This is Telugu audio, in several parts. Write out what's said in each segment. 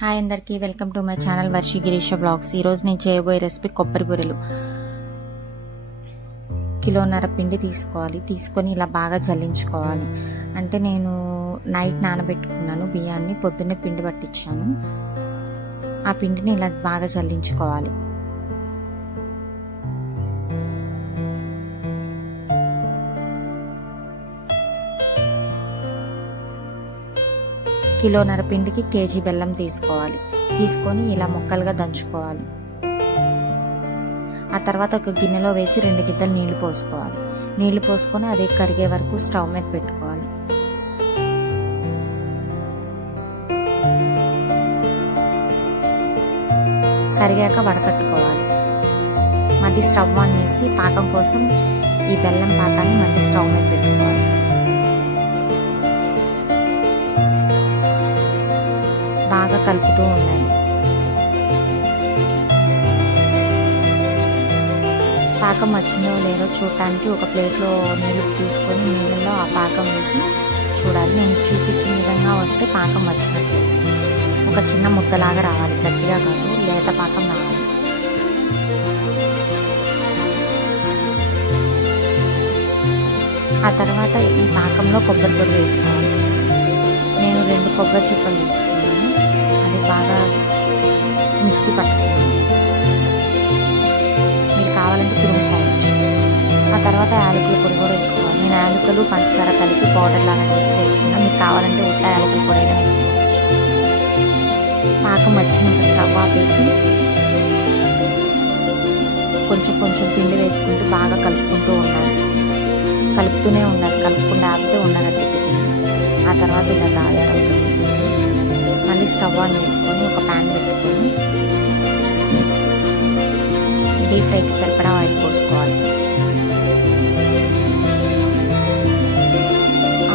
హాయ్ అందరికీ, welcome to my channel Varshi Girisha blogs. ఈరోజు నేను చేయబోయే రెసిపీ కొబ్బరి బూరెలు. కిలోన్నర పిండి తీసుకొని ఇలా బాగా జల్లించుకోవాలి. అంటే నేను నైట్ నానబెట్టుకున్నాను బియ్యాన్ని, పొద్దున్నే పిండి పట్టించాను. ఆ పిండిని ఇలా బాగా జల్లించుకోవాలి. కిలోన్నర పిండికి కేజీ బెల్లం తీసుకొని ఇలా ముక్కలుగా దంచుకోవాలి. ఆ తర్వాత ఒక గిన్నెలో వేసి 2 గిద్దలు నీళ్లు పోసుకొని అది కరిగే వరకు స్టవ్ మీద పెట్టుకోవాలి. కరిగాక వడకట్టుకోవాలి. మళ్ళీ స్టవ్ ఆన్ చేసి పాకం కోసం ఈ బెల్లం పాకాన్ని మళ్ళీ స్టవ్ మీద పెట్టుకోవాలి. బాగా కలుపుతూ ఉండాలి. పాకం వచ్చిందో లేదో చూడటానికి ఒక ప్లేట్లో నీళ్లు తీసుకొని నీళ్ళలో ఆ పాకం వేసి చూడాలి. నేను చూపించిన విధంగా వస్తే పాకం వచ్చినట్టు. ఒక చిన్న ముద్దలాగా రావాలి, గట్టిగా కాదు, లేత పాకం రావాలి. ఆ తర్వాత ఈ పాకంలో కొబ్బరి పొడి వేసుకోవాలి. నేను 2 కొబ్బరి చిప్పలు తీసుకున్నాను. అది బాగా మిక్సీ పట్టుకున్నాను. మీరు కావాలంటే తురుముకోవచ్చు. ఆ తర్వాత యాలకుల పొడి కూడా వేసుకోవాలి. నేను యాలకులు పంచదార కలిపి పౌడర్ లాగా వేసుకున్నాను. మీకు కావాలంటే ఉత్త యాలకుల పొడి అయినా వేసుకోవచ్చు. పాకం వచ్చినాక స్టవ్ ఆపేసి కొంచెం పిండి వేసుకుంటూ బాగా కలుపుతూనే ఉండాలి. కలుపుకుండా ఆపితే ఉండగట్టి. ఆ తర్వాత ఇలా తయారవుతుంది. మళ్ళీ స్టవ్ ఆన్ చేసుకొని ఒక ప్యాన్ పెట్టుకొని డీప్ ఫ్రైకి సరిపడా ఆయిల్ పోసుకోవాలి.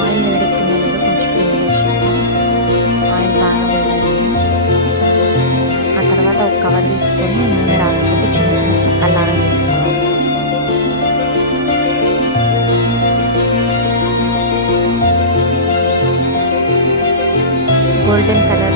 ఆయిల్ వేడెక్కిన మీద కొంచెం పిండి వేసుకుంటాం. ఆయిల్ బాగా వేడయ్యింది. ఆ తర్వాత ఒక కవర్ తీసుకొని నూనె రాసుకుంటూ చిన్న చెక్కల్లాగా వేసుకోవాలి. Golden colour